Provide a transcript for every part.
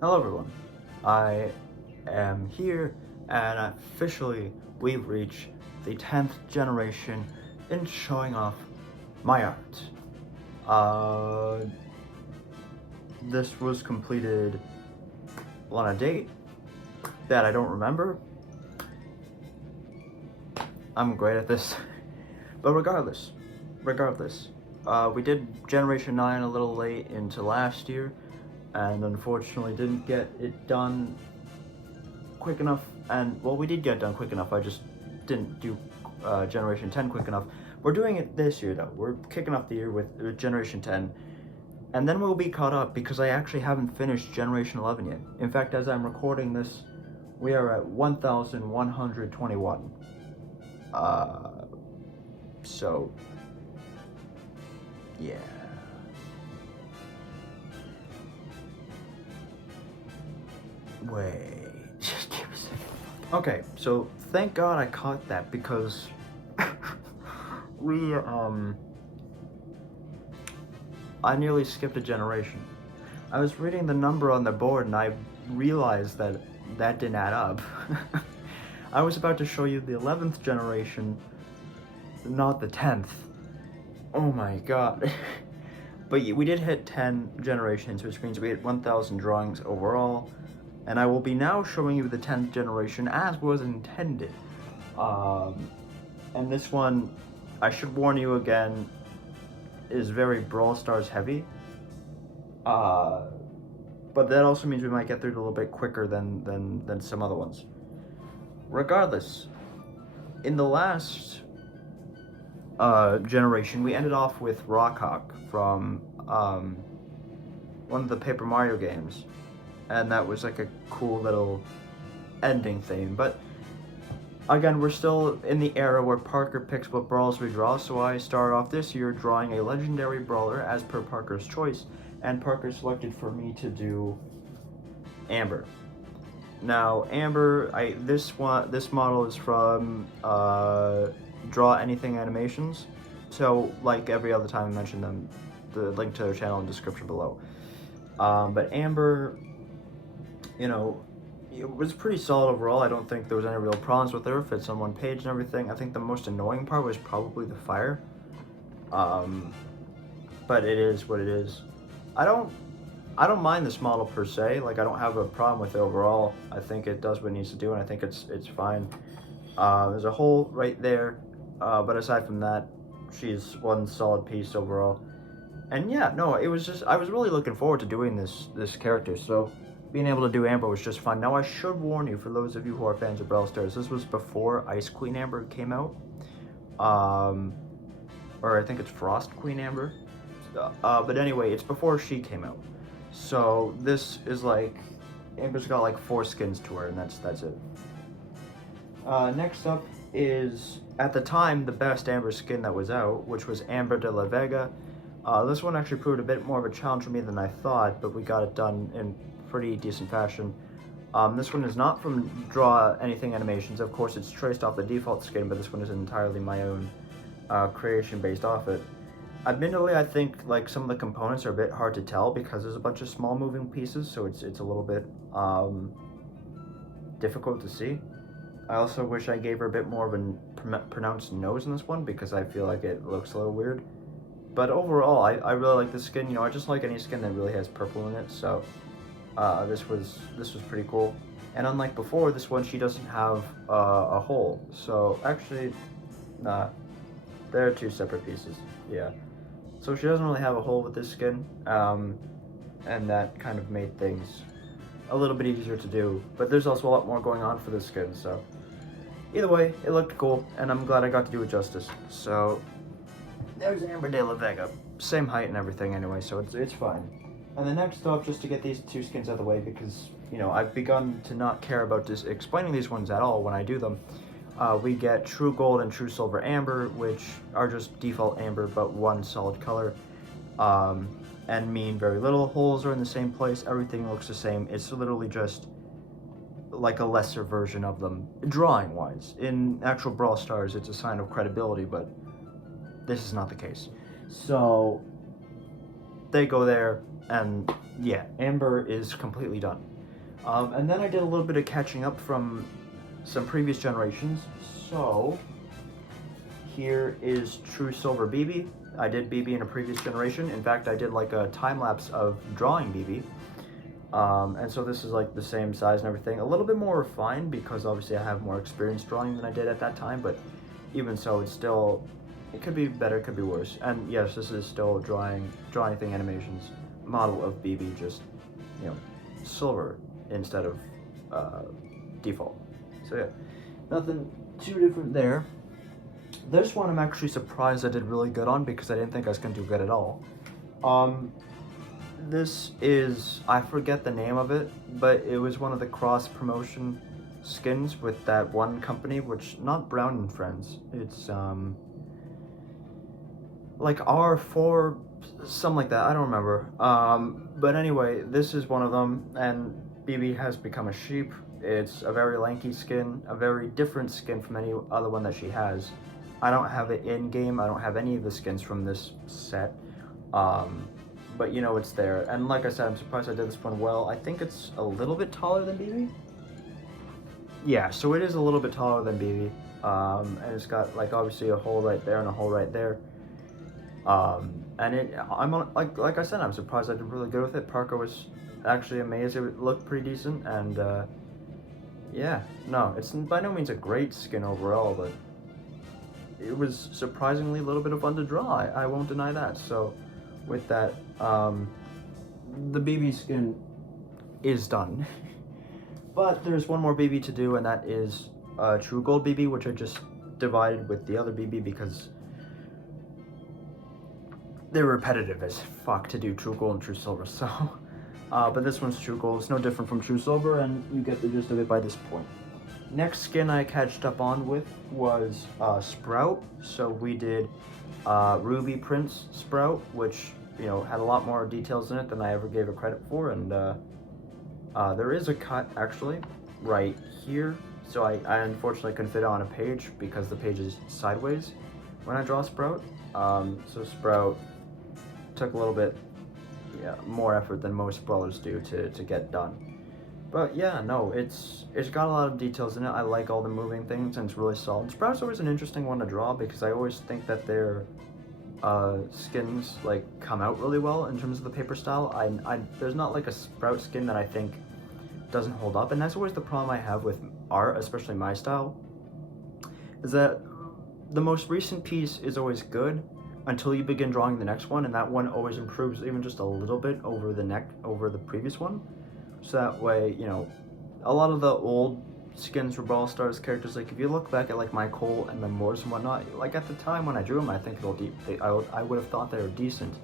Hello everyone, I am here and officially we've reached the 10th generation in showing off my art. This was completed on a date that I don't remember. I'm great at this, but regardless, we did Generation 9 a little late into last year, and unfortunately didn't get it done quick enough. And well, we did get it done quick enough, I just didn't do Generation 10 quick enough. We're doing it this year though. We're kicking off the year with Generation 10, and then we'll be caught up because I actually haven't finished Generation 11 yet. In fact, as I'm recording this, we are at 1121. So yeah. Wait, just give me a second. Okay, so thank God I caught that because I nearly skipped a generation. I was reading the number on the board and I realized that that didn't add up. I was about to show you the 11th generation, not the 10th. Oh my god. But we did hit 10 generations, which means we hit 1,000 drawings overall. And I will be now showing you the 10th generation as was intended. And this one, I should warn you again, is very Brawl Stars heavy. But that also means we might get through it a little bit quicker than some other ones. Regardless, in the last generation, we ended off with Rockhawk from one of the Paper Mario games, and that was like a cool little ending thing. But again, we're still in the era where Parker picks what brawlers we draw, so I started off this year drawing a legendary brawler as per Parker's choice, and Parker selected for me to do Amber. Now, Amber, this model is from Drawanything Animations, so like every other time I mention them, the link to their channel in the description below. But Amber, you know, it was pretty solid overall. I don't think there was any real problems with her. Fits on one page and everything. I think the most annoying part was probably the fire. But it is what it is. I don't mind this model per se. Like, I don't have a problem with it overall. I think it does what it needs to do, and I think it's fine. There's a hole right there, but aside from that, she's one solid piece overall. And yeah, no, it was just, I was really looking forward to doing this character, so being able to do Amber was just fun. Now, I should warn you, for those of you who are fans of Brawl Stars, this was before Ice Queen Amber came out. Or I think it's Frost Queen Amber. But anyway, it's before she came out. So this is like, Amber's got like 4 skins to her, and that's it. Next up is, at the time, the best Amber skin that was out, which was Amber de la Vega. This one actually proved a bit more of a challenge for me than I thought, but we got it done in pretty decent fashion. This one is not from Drawanything Animations. Of course, it's traced off the default skin, but this one is entirely my own creation based off it. Admittedly, I think like some of the components are a bit hard to tell because there's a bunch of small moving pieces, so it's a little bit difficult to see. I also wish I gave her a bit more of a pronounced nose in this one because I feel like it looks a little weird. But overall, I really like this skin. You know, I just like any skin that really has purple in it, so this was pretty cool. And unlike before, this one, she doesn't have a hole. So actually, nah, they're 2 separate pieces, yeah. So she doesn't really have a hole with this skin, and that kind of made things a little bit easier to do. But there's also a lot more going on for this skin, so either way, it looked cool, and I'm glad I got to do it justice. So there's Amber de la Vega, same height and everything anyway, so it's fine. And the next up, just to get these 2 skins out of the way, because, you know, I've begun to not care about explaining these ones at all when I do them. We get True Gold and True Silver Amber, which are just default Amber, but one solid color, and mean very little. Holes are in the same place, everything looks the same. It's literally just like a lesser version of them, drawing-wise. In actual Brawl Stars, it's a sign of credibility, but this is not the case. So they go there, and yeah, Amber is completely done. And then I did a little bit of catching up from some previous generations. So here is True Silver BB. I did BB in a previous generation. In fact, I did like a time lapse of drawing BB. And so this is like the same size and everything. A little bit more refined because obviously I have more experience drawing than I did at that time, but even so, it's still, it could be better, it could be worse. And yes, this is still Drawanything Animations model of BB, just, you know, silver instead of default. So yeah, nothing too different there. This one I'm actually surprised I did really good on because I didn't think I was going to do good at all. This is, I forget the name of it, but it was one of the cross promotion skins with that one company, which, not Brown and Friends, it's like R4, something like that, I don't remember. But anyway, this is one of them, and BB has become a sheep. It's a very lanky skin, a very different skin from any other one that she has. I don't have it in game, I don't have any of the skins from this set. But you know, it's there. And like I said, I'm surprised I did this one well. I think it's a little bit taller than BB. Yeah, so it is a little bit taller than BB. And it's got like obviously a hole right there and a hole right there. And like I said, I'm surprised I did really good with it. Parker was actually amazed. It looked pretty decent, and yeah, no, it's by no means a great skin overall, but it was surprisingly a little bit of fun to draw. I won't deny that. So with that, the BB skin is done. But there's one more BB to do, and that is True Gold BB, which I just divided with the other BB because they're repetitive as fuck to do True Gold and True Silver. So, but this one's True Gold. It's no different from True Silver, and you get the gist of it by this point. Next skin I catched up on with was Sprout. So we did Ruby Prince Sprout, which, you know, had a lot more details in it than I ever gave it credit for, and there is a cut actually right here. So I unfortunately couldn't fit it on a page because the page is sideways when I draw Sprout. So Sprout took a little bit more effort than most brawlers do to get done. But yeah, no, it's got a lot of details in it. I like all the moving things, and it's really solid. Sprout's always an interesting one to draw because I always think that their skins like come out really well in terms of the paper style. There's not like a Sprout skin that I think doesn't hold up, and that's always the problem I have with art, especially my style, is that the most recent piece is always good until you begin drawing the next one, and that one always improves even just a little bit over the previous one. So that way, you know, a lot of the old skins for Brawl Stars characters, like if you look back at like my Cole and Memoirs and whatnot, like at the time when I drew them, I think I would have thought they were decent.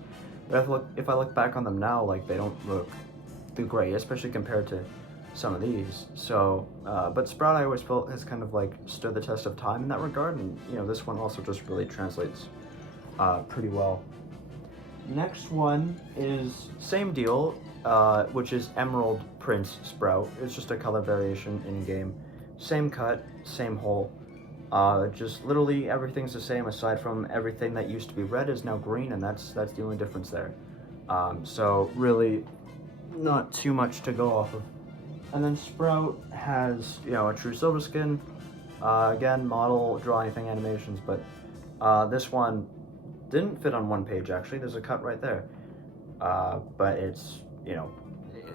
But if I look back on them now, like they don't look too great, especially compared to some of these. So, but Sprout I always felt has kind of like stood the test of time in that regard, and you know, this one also just really translates pretty well. Next one is same deal, which is Emerald Prince Sprout. It's just a color variation in game. Same cut, same hole. Just literally everything's the same aside from everything that used to be red is now green, and that's the only difference there. So really not too much to go off of. And then Sprout has, you know, a True Silver skin. Again, model, Drawanything Animations, but this one didn't fit on one page actually. There's a cut right there. But it's, you know,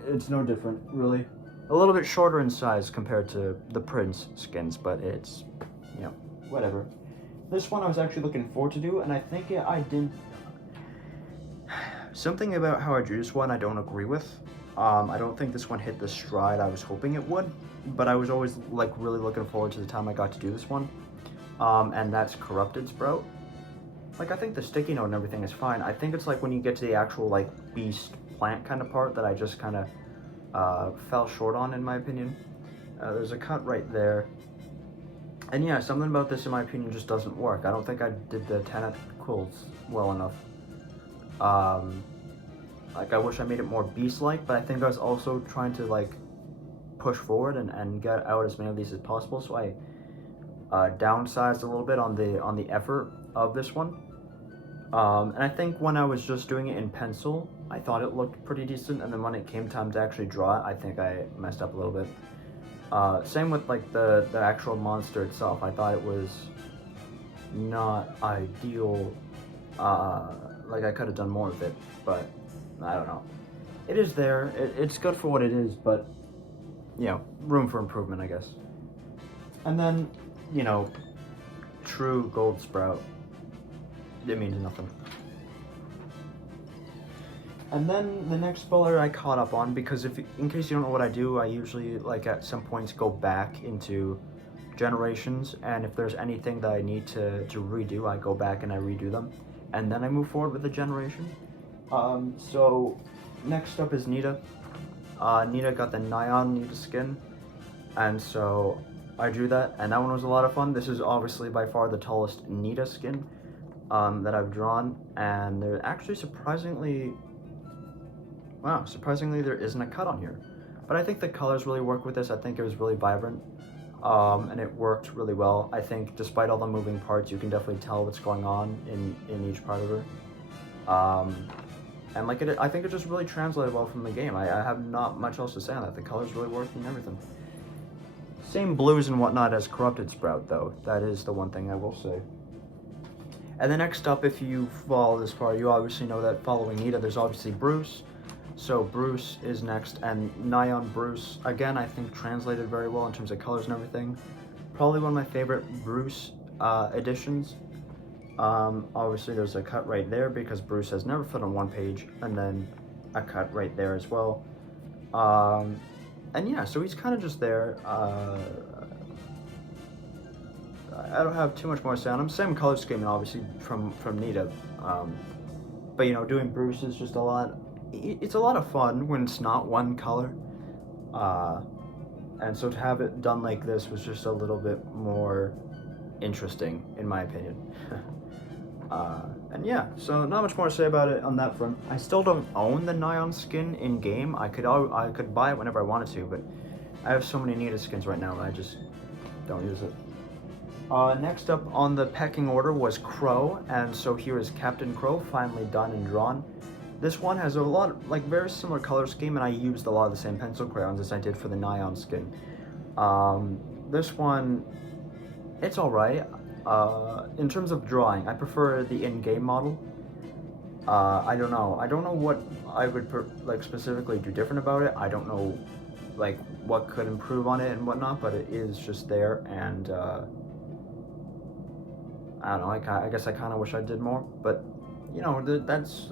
it's no different really. A little bit shorter in size compared to the Prince skins, but it's, you know, whatever. This one I was actually looking forward to do, and I think I didn't. Something about how I drew this one I don't agree with. I don't think this one hit the stride I was hoping it would, but I was always like really looking forward to the time I got to do this one. And that's Corrupted Sprout. Like, I think the sticky note and everything is fine. I think it's like when you get to the actual like beast plant kind of part that I just kind of fell short on, in my opinion. There's a cut right there. And yeah, something about this in my opinion just doesn't work. I don't think I did the tentacles well enough. Like, I wish I made it more beast-like, but I think I was also trying to like push forward and get out as many of these as possible, so I downsized a little bit on the effort of this one. And I think when I was just doing it in pencil, I thought it looked pretty decent, and then when it came time to actually draw it, I think I messed up a little bit. Same with like the actual monster itself. I thought it was not ideal. Like I could have done more with it, but I don't know. It is there. It's good for what it is, but you know, room for improvement, I guess. And then, you know, true gold sprout. It means nothing. And then the next spoiler I caught up on, because in case you don't know what I do, I usually like at some points go back into generations, and if there's anything that I need to redo, I go back and I redo them, and then I move forward with the generation. So next up is Nita. Nita got the Nyan Nita skin, and so I drew that, and that one was a lot of fun. This is obviously by far the tallest Nita skin that I've drawn, and they're actually surprisingly there isn't a cut on here. But I think the colors really work with this. I think it was really vibrant, and it worked really well. I think despite all the moving parts, you can definitely tell what's going on in each part of her. And like I think it just really translated well from the game. I have not much else to say on that. The colors really worked and everything. Same blues and whatnot as Corrupted Sprout, though. That is the one thing I will say. And then next up, if you follow this far, you obviously know that following Nita, there's obviously Bruce. So Bruce is next, and Nyan Bruce, again, I think translated very well in terms of colors and everything. Probably one of my favorite Bruce editions. Obviously there's a cut right there because Bruce has never fit on one page, and then a cut right there as well. And yeah, so he's kind of just there. I don't have too much more to say on him. Same color scheme, obviously, from Nita. But you know, doing Bruce is just a lot. It's a lot of fun when it's not one color. And so to have it done like this was just a little bit more interesting, in my opinion. And yeah, so not much more to say about it on that front. I still don't own the Nyan skin in game. I could buy it whenever I wanted to, but I have so many Nita skins right now, and I just don't use it. Next up on the pecking order was Crow, and so here is Captain Crow, finally done and drawn. This one has a lot of, like, very similar color scheme, and I used a lot of the same pencil crayons as I did for the Nyan skin. This one, it's alright. In terms of drawing, I prefer the in-game model. I don't know what I would specifically do different about it. I don't know like what could improve on it and whatnot, but it is just there, and I don't know, I guess I kind of wish I did more, but you know, that's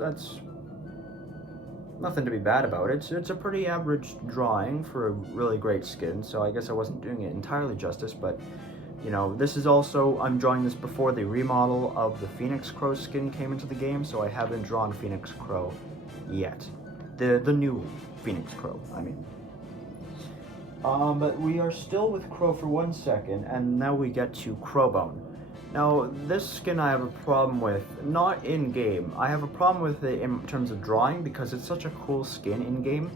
nothing to be bad about. It's a pretty average drawing for a really great skin, so I guess I wasn't doing it entirely justice, but you know, this is also, I'm drawing this before the remodel of the Phoenix Crow skin came into the game, so I haven't drawn Phoenix Crow yet. The new Phoenix Crow, I mean. But we are still with Crow for 1 second, and now we get to Crowbone. Now, this skin I have a problem with, not in-game. I have a problem with it in terms of drawing because it's such a cool skin in-game.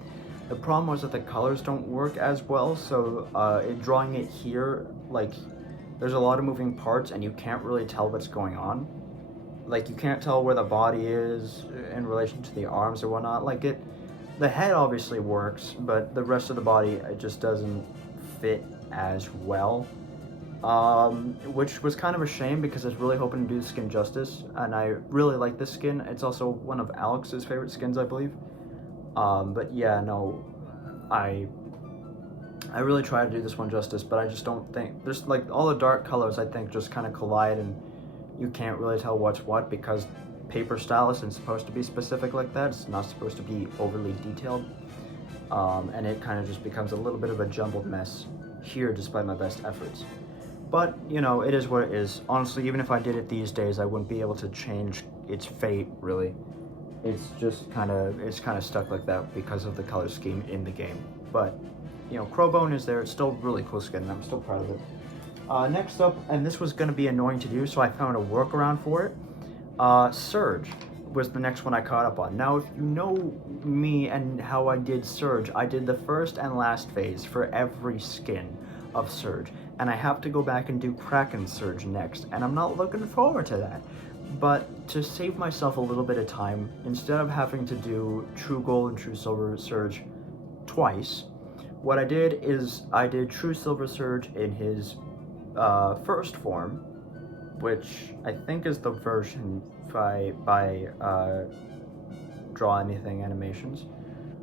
The problem was that the colors don't work as well, so drawing it here, like, there's a lot of moving parts and you can't really tell what's going on. Like, you can't tell where the body is in relation to the arms or whatnot. Like, the head obviously works, but the rest of the body, it just doesn't fit as well. Which was kind of a shame because I was really hoping to do the skin justice, and I really like this skin. It's also one of Alex's favorite skins, I believe. But yeah, no, I really try to do this one justice, but I just don't think, there's like all the dark colors I think just kind of collide and you can't really tell what's what because paper style isn't supposed to be specific like that. It's not supposed to be overly detailed, and it kind of just becomes a little bit of a jumbled mess here despite my best efforts. But, you know, it is what it is. Honestly, even if I did it these days, I wouldn't be able to change its fate, really. It's just kind of stuck like that because of the color scheme in the game. But, you know, Crowbone is there. It's still really cool skin, and I'm still proud of it. Next up, and this was going to be annoying to do, so I found a workaround for it. Surge was the next one I caught up on. Now, if you know me and how I did Surge, I did the first and last phase for every skin of Surge, and I have to go back and do Kraken Surge next, and I'm not looking forward to that. But to save myself a little bit of time, instead of having to do True Gold and True Silver Surge twice, what I did is I did True Silver Surge in his first form, which I think is the version by Drawanything animations.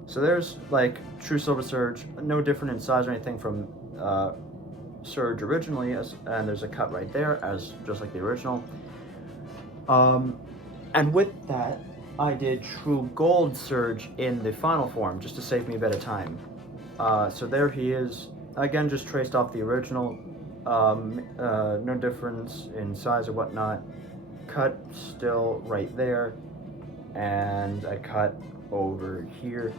So there's like True Silver Surge, no different in size or anything from Surge originally, and there's a cut right there, as just like the original. And with that, I did True Gold Surge in the final form, just to save me a bit of time. So there he is, again, just traced off the original, no difference in size or whatnot. Cut still right there, and I cut over here.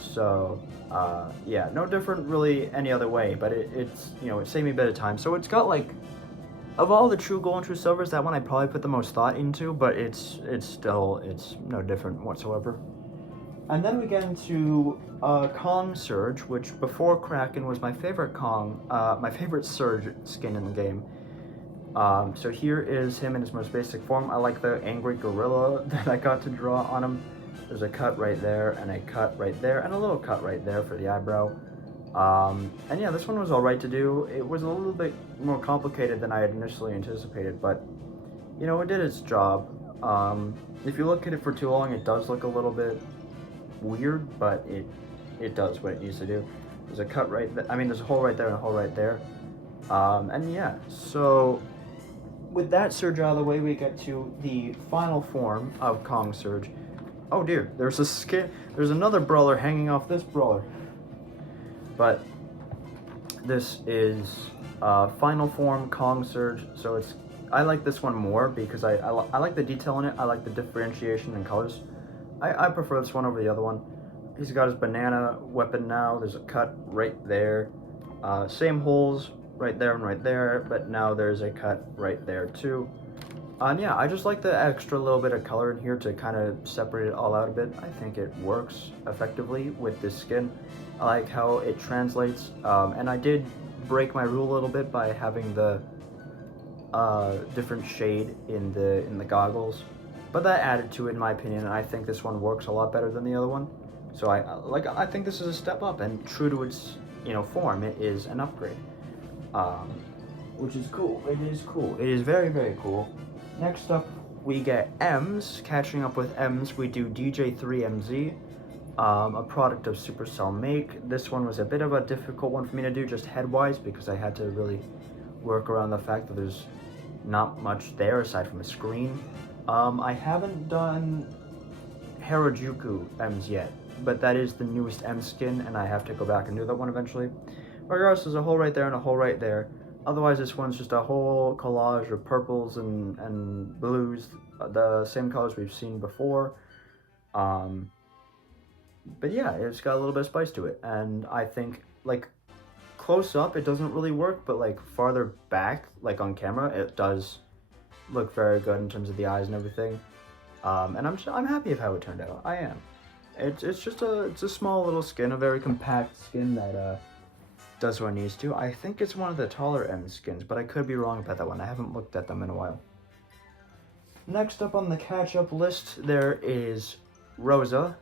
So yeah, no different really any other way, but it's, you know, it saved me a bit of time. So it's got like, of all the True Gold and True Silvers, that one I probably put the most thought into, but it's no different whatsoever. And then we get into Kong Surge, which before Kraken was my favorite my favorite Surge skin in the game. So here is him in his most basic form. I like the angry gorilla that I got to draw on him. There's a cut right there, and a cut right there, and a little cut right there for the eyebrow. And yeah, this one was alright to do. It was a little bit more complicated than I had initially anticipated, but, you know, it did its job. If you look at it for too long, it does look a little bit weird, but it does what it needs to do. There's a cut right there. I mean, there's a hole right there and a hole right there. And yeah, so with that Surge out of the way, we get to the final form of Kong Surge. Oh dear, there's a skin. There's another brawler hanging off this brawler. But this is final form Kong Surge, so I like this one more because I like the detail in it. I like the differentiation in colors. I prefer this one over the other one. He's got his banana weapon now. There's a cut right there. Same holes right there and right there, but now there's a cut right there too. And yeah, I just like the extra little bit of color in here to kind of separate it all out a bit. I think it works effectively with this skin. I like how it translates, and I did break my rule a little bit by having the different shade in the goggles, but that added to it in my opinion, and I think this one works a lot better than the other one. So I think this is a step up, and true to its, you know, form, it is an upgrade, which is cool. It is cool. It is very, very cool. Next up, we get M's. Catching up with M's, we do DJ3MZ, a product of Supercell Make. This one was a bit of a difficult one for me to do just head-wise because I had to really work around the fact that there's not much there aside from a screen. I haven't done Harajuku M's yet, but that is the newest M skin, and I have to go back and do that one eventually. Regardless, there's a hole right there and a hole right there. Otherwise, this one's just a whole collage of purples and blues, the same colors we've seen before. But yeah, it's got a little bit of spice to it, and I think, like, close up, it doesn't really work, but, like, farther back, like, on camera, it does look very good in terms of the eyes and everything. And I'm happy with how it turned out. I am. It's just a small little skin, a very compact skin that, does what it needs to. I think it's one of the taller M skins, but I could be wrong about that one. I haven't looked at them in a while. Next up on the catch-up list, there is Rosa,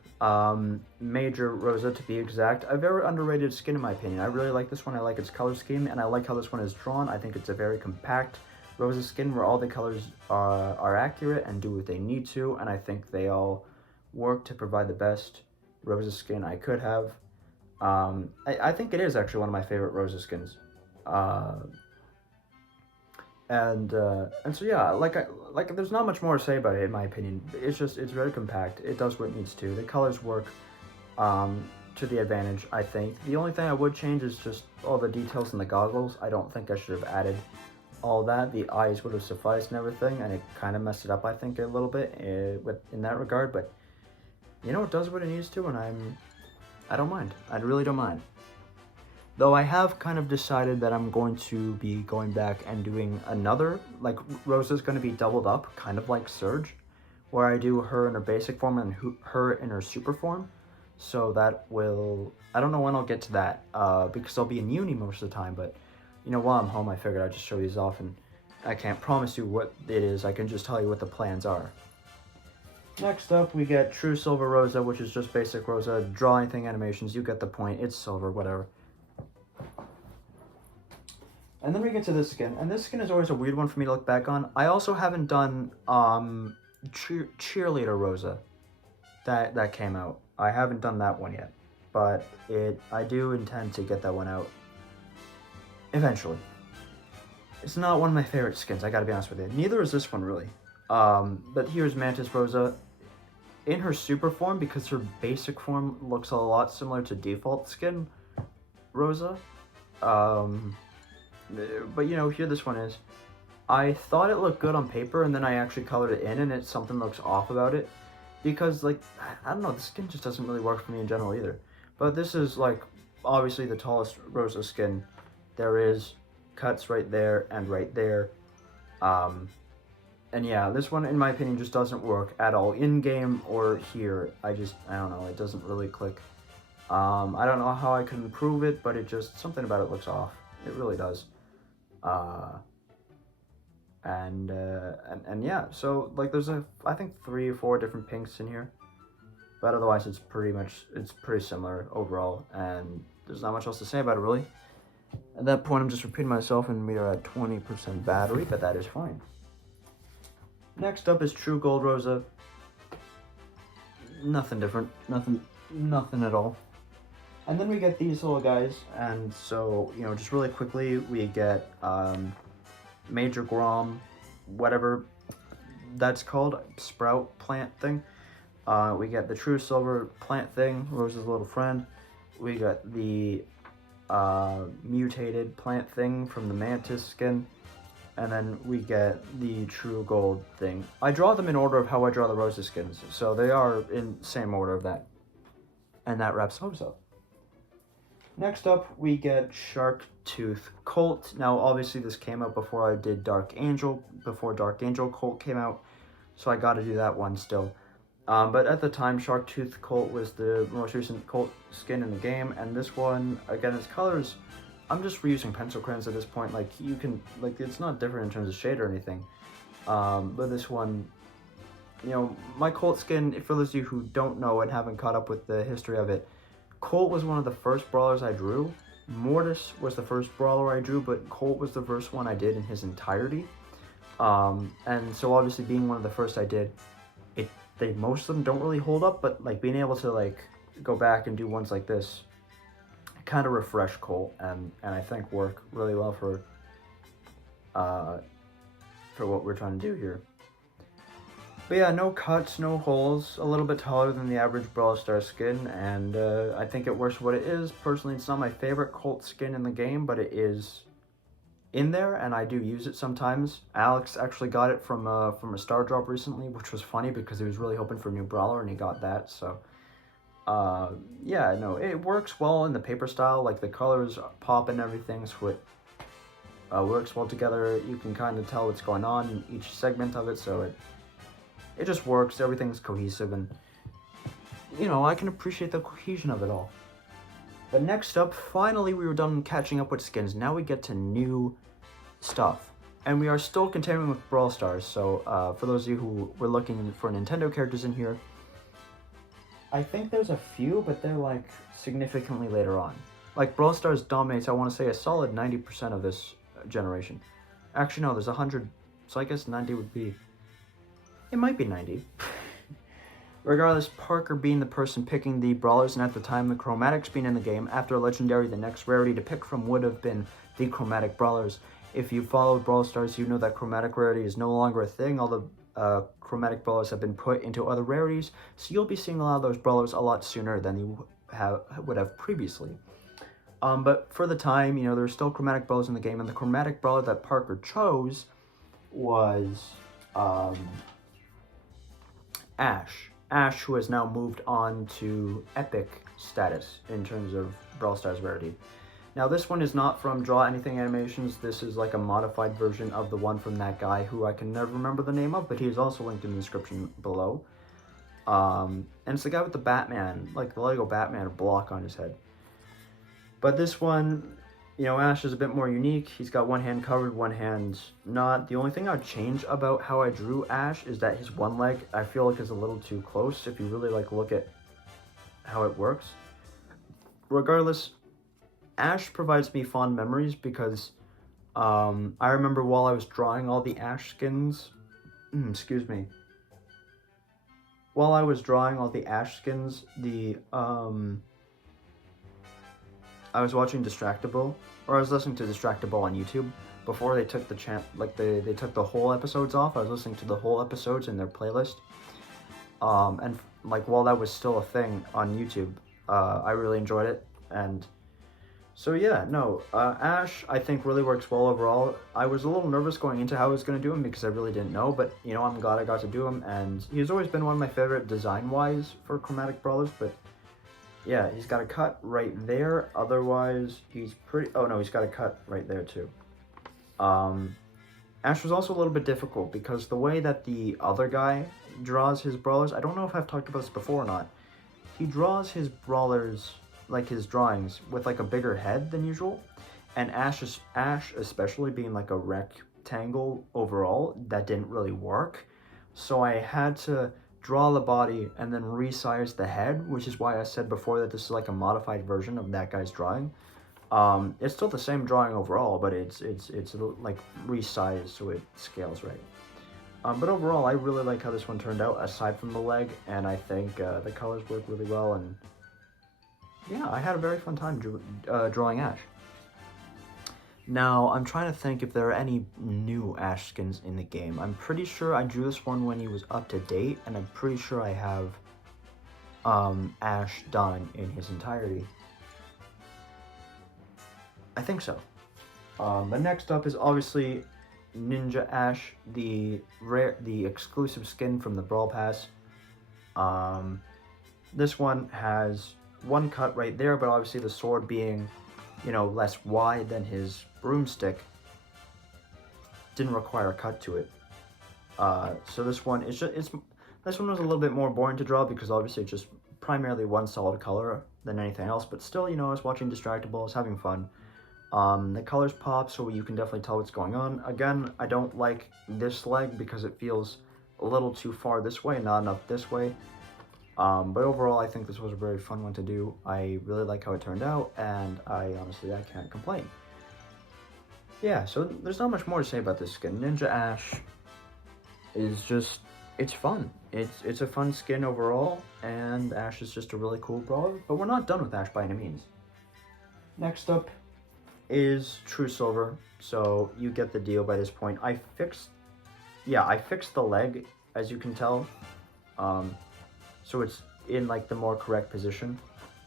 Major Rosa to be exact. A very underrated skin in my opinion. I really like this one. I like its color scheme, and I like how this one is drawn. I think it's a very compact Rosa skin where all the colors are accurate and do what they need to, and I think they all work to provide the best Rosa skin I could have. I think it is actually one of my favorite Rosa skins. And so yeah, like there's not much more to say about it in my opinion. It's very compact. It does what it needs to. The colors work to the advantage, I think. The only thing I would change is just all the details in the goggles. I don't think I should have added all that. The eyes would have sufficed and everything, and it kind of messed it up, I think, a little bit in that regard. But you know, it does what it needs to, and I don't mind. I really don't mind. Though I have kind of decided that I'm going to be going back and doing another, like, Rosa's going to be doubled up, kind of like Surge, where I do her in her basic form and her in her super form. So that will, I don't know when I'll get to that, because I'll be in uni most of the time, but, you know, while I'm home, I figured I'd just show these off and I can't promise you what it is, I can just tell you what the plans are. Next up, we get True Silver Rosa, which is just basic Rosa. Drawanything animations, you get the point. It's silver, whatever. And then we get to this skin, and this skin is always a weird one for me to look back on. I also haven't done Cheerleader Rosa that came out. I haven't done that one yet, but I do intend to get that one out eventually. It's not one of my favorite skins, I gotta be honest with you. Neither is this one, really. But here's Mantis Rosa in her super form, because her basic form looks a lot similar to default skin Rosa. But you know, here this one is. I thought it looked good on paper, and then I actually colored it in, and something looks off about it. Because, like, I don't know, the skin just doesn't really work for me in general either. But this is, like, obviously the tallest Rosa skin. There is cuts right there and right there. And yeah, this one, in my opinion, just doesn't work at all. In-game or here, I don't know, it doesn't really click. I don't know how I can improve it, but something about it looks off. It really does. And yeah, so like there's I think 3 or 4 different pinks in here, but otherwise it's pretty similar overall, and there's not much else to say about it really. At that point I'm just repeating myself, and we are at 20% battery, but that is fine. Next up is True Gold Rosa. Nothing different, nothing at all. And then we get these little guys, and so, you know, just really quickly, we get Major Grom, whatever that's called, sprout plant thing. We get the True Silver plant thing, Rosa's little friend. We got the mutated plant thing from the Mantis skin. And then we get the True Gold thing. I draw them in order of how I draw the Rosa skins, so they are in same order of that. And that wraps those up. Next up, we get Shark Tooth Colt. Now, obviously, this came out before I did Dark Angel, before Dark Angel Colt came out, so I got to do that one still. But at the time, Shark Tooth Colt was the most recent Colt skin in the game, and this one, again, its colors, I'm just reusing pencil crayons at this point. Like, you can, like, it's not different in terms of shade or anything. But this one, you know, my Colt skin, for those of you who don't know and haven't caught up with the history of it, Colt was one of the first brawlers I drew. Mortis was the first brawler I drew, but Colt was the first one I did in his entirety. And so obviously being one of the first I did, most of them don't really hold up, but like being able to like go back and do ones like this kind of refresh Colt, and I think work really well for what we're trying to do here. But yeah, no cuts, no holes, a little bit taller than the average Brawl Stars skin, and I think it works for what it is. Personally, it's not my favorite Colt skin in the game, but it is in there, and I do use it sometimes. Alex actually got it from a star drop recently, which was funny because he was really hoping for a new brawler, and he got that, so... yeah, no, it works well in the paper style, like the colors pop and everything, so it works well together. You can kind of tell what's going on in each segment of it, so it just works, everything's cohesive, and, you know, I can appreciate the cohesion of it all. But next up, finally we were done catching up with skins. Now we get to new stuff. And we are still continuing with Brawl Stars, so for those of you who were looking for Nintendo characters in here, I think there's a few, but they're like significantly later on. Like Brawl Stars dominates, I want to say, a solid 90% of this generation. Actually, no, there's 100, so I guess 90 would be... It might be 90. Regardless, Parker being the person picking the brawlers, and at the time the chromatics being in the game, after Legendary, the next rarity to pick from would have been the chromatic brawlers. If you followed Brawl Stars, you know that chromatic rarity is no longer a thing. All the chromatic brawlers have been put into other rarities, so you'll be seeing a lot of those brawlers a lot sooner than you would have previously. But for the time, you know, there's still chromatic brawlers in the game, and the chromatic brawler that Parker chose was Ash, who has now moved on to epic status in terms of Brawl Stars rarity. Now this one is not from Drawanything animations. This is like a modified version of the one from that guy who I can never remember the name of, but he is also linked in the description below. And it's the guy with the Batman, like the Lego Batman block on his head. But this one, You know, Ash is a bit more unique. He's got one hand covered, one hand not. The only thing I'd change about how I drew Ash is that his one leg, I feel like, is a little too close if you really like look at how it works. Regardless, Ash provides me fond memories because I remember while I was drawing all the Ash skins, excuse me, while I was drawing all the Ash skins, I was watching Distractable, or I was listening to Distractable on YouTube before they took they took the whole episodes off. I was listening to the whole episodes in their playlist, and like while that was still a thing on YouTube, I really enjoyed it. And so yeah, no, Ash I think really works well overall. I was a little nervous going into how I was going to do him because I really didn't know, but you know, I'm glad I got to do him, and he's always been one of my favorite design-wise for chromatic brawlers, but yeah, he's got a cut right there. Otherwise, he's pretty... Oh no, he's got a cut right there too. Ash was also a little bit difficult because the way that the other guy draws his brawlers, I don't know if I've talked about this before or not. He draws his brawlers, like his drawings, with like a bigger head than usual. And Ash especially being like a rectangle overall, that didn't really work. So I had to draw the body and then resize the head, which is why I said before that this is like a modified version of that guy's drawing. It's still the same drawing overall, but it's like resized so it scales right. But overall, I really like how this one turned out, aside from the leg, and I think the colors work really well, and yeah, I had a very fun time drawing Ash. Now, I'm trying to think if there are any new Ash skins in the game. I'm pretty sure I drew this one when he was up to date, and I'm pretty sure I have Ash done in his entirety. I think so. But next up is obviously Ninja Ash, the exclusive skin from the Brawl Pass. This one has one cut right there, but obviously the sword being, you know, less wide than his broomstick didn't require a cut to it. So this one is this one was a little bit more boring to draw because obviously it's just primarily one solid color than anything else, but still, you know, I was watching Distractable, I was having fun. The colors pop, so you can definitely tell what's going on. Again, I don't like this leg because it feels a little too far this way, not enough this way. But overall, I think this was a very fun one to do. I really like how it turned out, and I can't complain. Yeah, so there's not much more to say about this skin. Ninja Ash is just, it's fun. It's a fun skin overall, and Ash is just a really cool brawler, but we're not done with Ash by any means. Next up is True Silver, so you get the deal by this point. I fixed the leg, as you can tell, so it's in like the more correct position,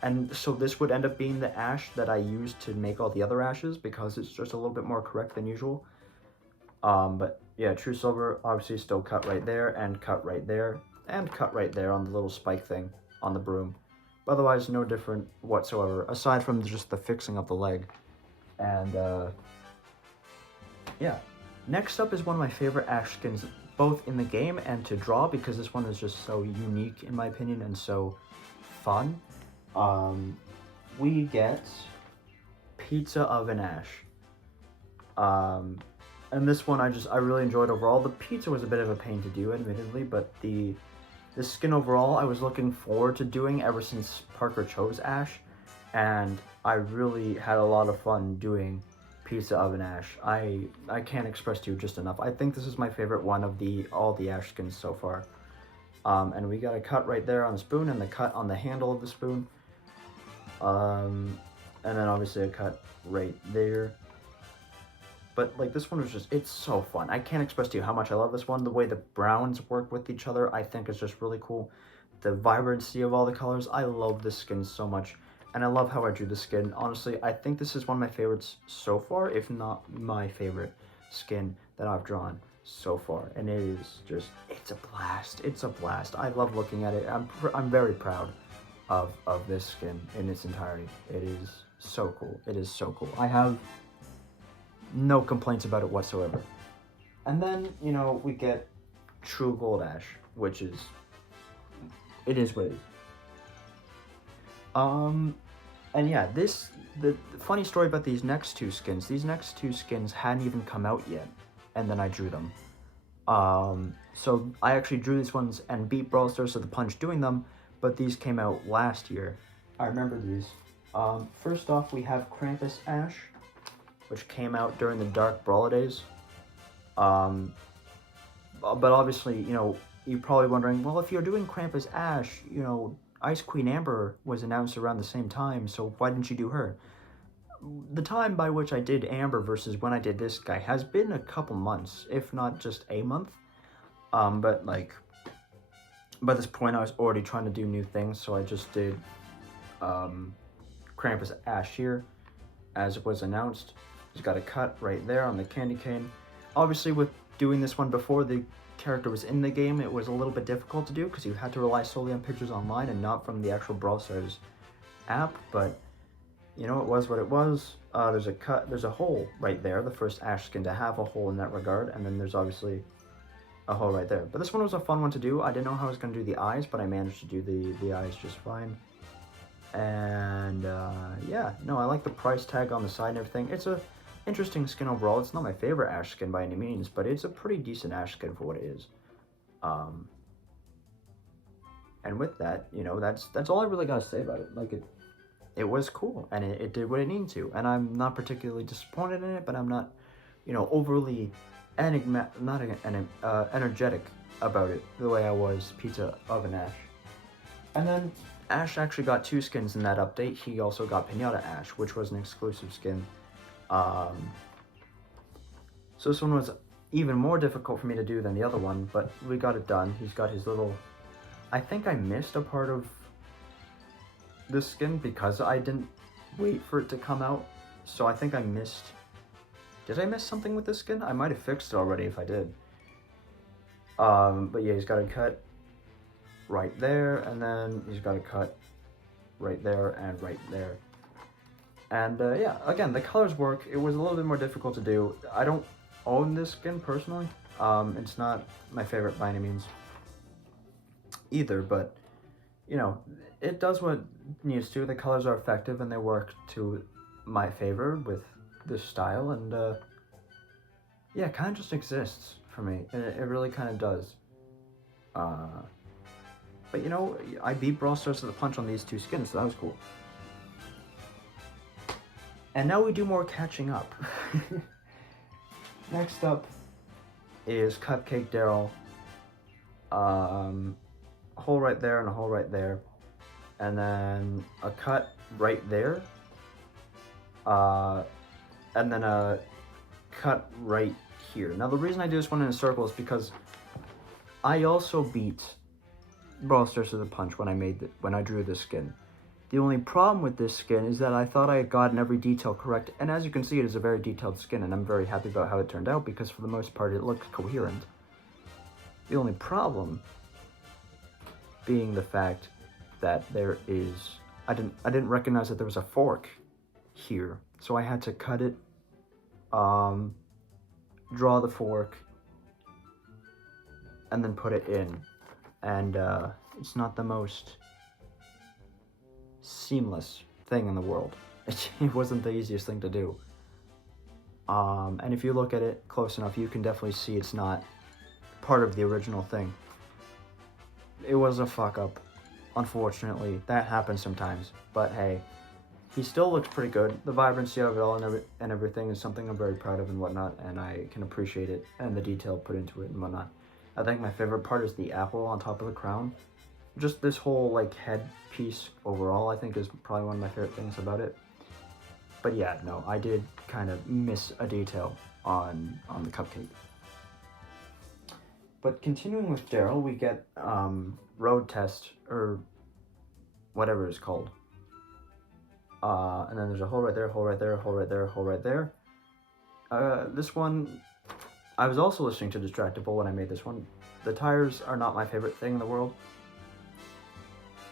and so this would end up being the Ash that I used to make all the other Ashes because it's just a little bit more correct than usual. But yeah, True Silver obviously still cut right there, and cut right there, and cut right there on the little spike thing on the broom. But otherwise, no different whatsoever, aside from just the fixing of the leg. And yeah, next up is one of my favorite Ash skins, both in the game and to draw, because this one is just so unique in my opinion and so fun. We get Pizza Oven Ash. And this one I really enjoyed overall. The pizza was a bit of a pain to do, admittedly, but the skin overall I was looking forward to doing ever since Parker chose Ash, and I really had a lot of fun doing Pizza Oven Ash. I can't express to you just enough. I think this is my favorite one of all the Ash skins so far. And we got a cut right there on the spoon, and the cut on the handle of the spoon. And then obviously a cut right there. But like this one was just, it's so fun. I can't express to you how much I love this one. The way the browns work with each other, I think is just really cool. The vibrancy of all the colors, I love this skin so much. And I love how I drew the skin. Honestly, I think this is one of my favorites so far, if not my favorite skin that I've drawn so far. And it is just, it's a blast. It's a blast. I love looking at it. I'm very proud of this skin in its entirety. It is so cool. It is so cool. I have no complaints about it whatsoever. And then, you know, we get True Gold Ash, which is, it is what it is. And yeah, the funny story about these next two skins hadn't even come out yet, and then I drew them. So I actually drew these ones and beat Brawl Stars to the punch doing them, but these came out last year. I remember these. First off, we have Krampus Ash, which came out during the Dark Brawler days. But obviously, you know, you're probably wondering, well, if you're doing Krampus Ash, you know, Ice Queen Amber was announced around the same time, so why didn't you do her? The time by which I did Amber versus when I did this guy has been a couple months, if not just a month. But like, by this point I was already trying to do new things, so I just did Krampus Ash here, as it was announced. He's got a cut right there on the candy cane. Obviously, with doing this one before the character was in the game, it was a little bit difficult to do because you had to rely solely on pictures online and not from the actual Brawl Stars app, but you know, it was what it was. There's a hole right there, the first Ash skin to have a hole in that regard, and then there's obviously a hole right there. But this one was a fun one to do. I didn't know how I was going to do the eyes, but I managed to do the eyes just fine. And yeah, no, I like the price tag on the side and everything. It's a interesting skin overall. It's not my favorite Ash skin by any means, but it's a pretty decent Ash skin for what it is. And with that, you know, that's all I really gotta say about it. Like, it was cool, and it did what it needed to, and I'm not particularly disappointed in it, but I'm not, you know, overly energetic about it the way I was Pizza Oven Ash. And then Ash actually got two skins in that update. He also got Pinata Ash, which was an exclusive skin. So this one was even more difficult for me to do than the other one, but we got it done. He's got his little... I think I missed a part of this skin because I didn't wait for it to come out. So I think I missed... Did I miss something with this skin? I might have fixed it already if I did. But yeah, he's got a cut right there, and then he's got a cut right there and right there. And yeah, again, the colors work. It was a little bit more difficult to do. I don't own this skin personally. It's not my favorite by any means either, but you know, it does what it needs to. The colors are effective and they work to my favor with this style, and yeah, it kind of just exists for me. It really kind of does. But you know, I beat Brawl Stars to the punch on these two skins, so that was cool. And now we do more catching up. Next up is Cupcake Daryl. A hole right there and a hole right there. And then a cut right there. And then a cut right here. Now the reason I do this one in a circle is because I also beat Brawl Stars to the punch when I drew this skin. The only problem with this skin is that I thought I had gotten every detail correct, and as you can see, it is a very detailed skin, and I'm very happy about how it turned out because for the most part it looked coherent. The only problem being the fact that there is... I didn't recognize that there was a fork here, so I had to cut it, draw the fork, and then put it in, and it's not the most seamless thing in the world. It wasn't the easiest thing to do. And if you look at it close enough, you can definitely see it's not part of the original thing. It was a fuck up, unfortunately. That happens sometimes, but hey, he still looks pretty good. The vibrancy of it all and everything is something I'm very proud of and whatnot, and I can appreciate it and the detail put into it and whatnot. I think my favorite part is the apple on top of the crown. Just this whole like head piece overall, I think, is probably one of my favorite things about it. But yeah, no, I did kind of miss a detail on the cupcake. But continuing with Daryl, we get road test, or whatever it's called. And then there's a hole right there, hole right there, hole right there, hole right there. This one, I was also listening to Distractable when I made this one. The tires are not my favorite thing in the world.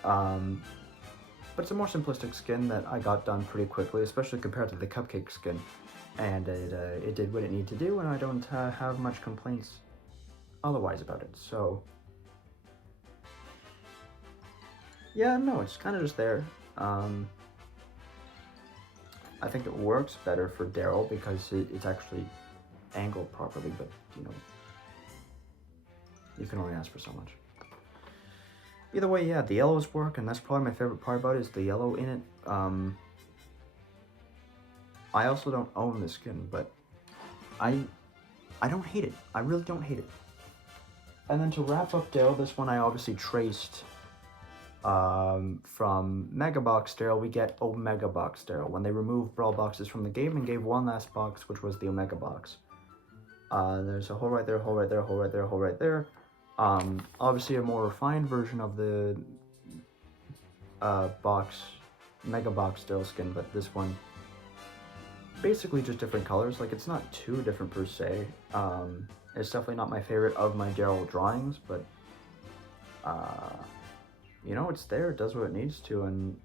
But it's a more simplistic skin that I got done pretty quickly, especially compared to the cupcake skin. And it did what it needed to do, and I don't have much complaints otherwise about it. So yeah, no, it's kind of just there. I think it works better for Daryl because it's actually angled properly, but, you know, you can only ask for so much. Either way, yeah, the yellows work, and that's probably my favorite part about it, is the yellow in it. I also don't own this skin, but I don't hate it. I really don't hate it. And then to wrap up Daryl, this one I obviously traced from Mega Box Daryl. We get Omega Box Daryl when they removed Brawl boxes from the game and gave one last box, which was the Omega Box. There's a hole right there, hole right there, hole right there, hole right there. Obviously a more refined version of the Mega Box Daryl skin, but this one basically just different colors. Like, it's not too different per se. It's definitely not my favorite of my Daryl drawings, but you know, it's there, it does what it needs to, and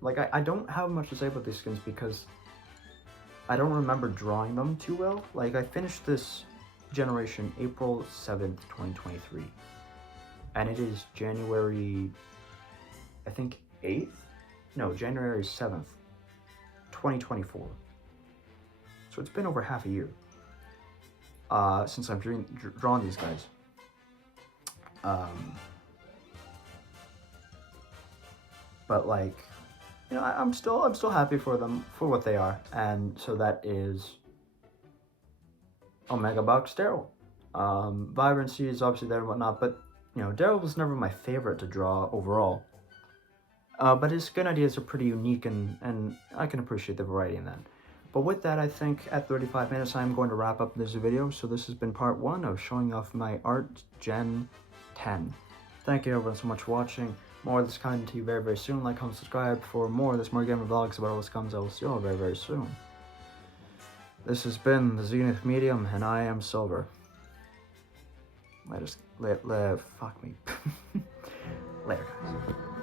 like, I don't have much to say about these skins because I don't remember drawing them too well. Like, I finished this generation April 7th, 2023, and it is January, I think 8th? No, January 7th, 2024. So it's been over half a year since I've drawn these guys. But like, you know, I'm still happy for them for what they are, and so that is Omega Box Daryl. Vibrancy is obviously there and whatnot, but you know, Daryl was never my favorite to draw overall. But his skin ideas are pretty unique, and I can appreciate the variety in that. But with that, I think at 35 minutes, I'm going to wrap up this video. So this has been part 1 of showing off my Art Gen 10. Thank you everyone so much for watching. More of this content to you very, very soon. Like, comment, subscribe for more of this, more gamer vlogs about all this comes. I will see you all very, very soon. This has been the Zenith Medium, and I am Silver. Fuck me. Later, guys.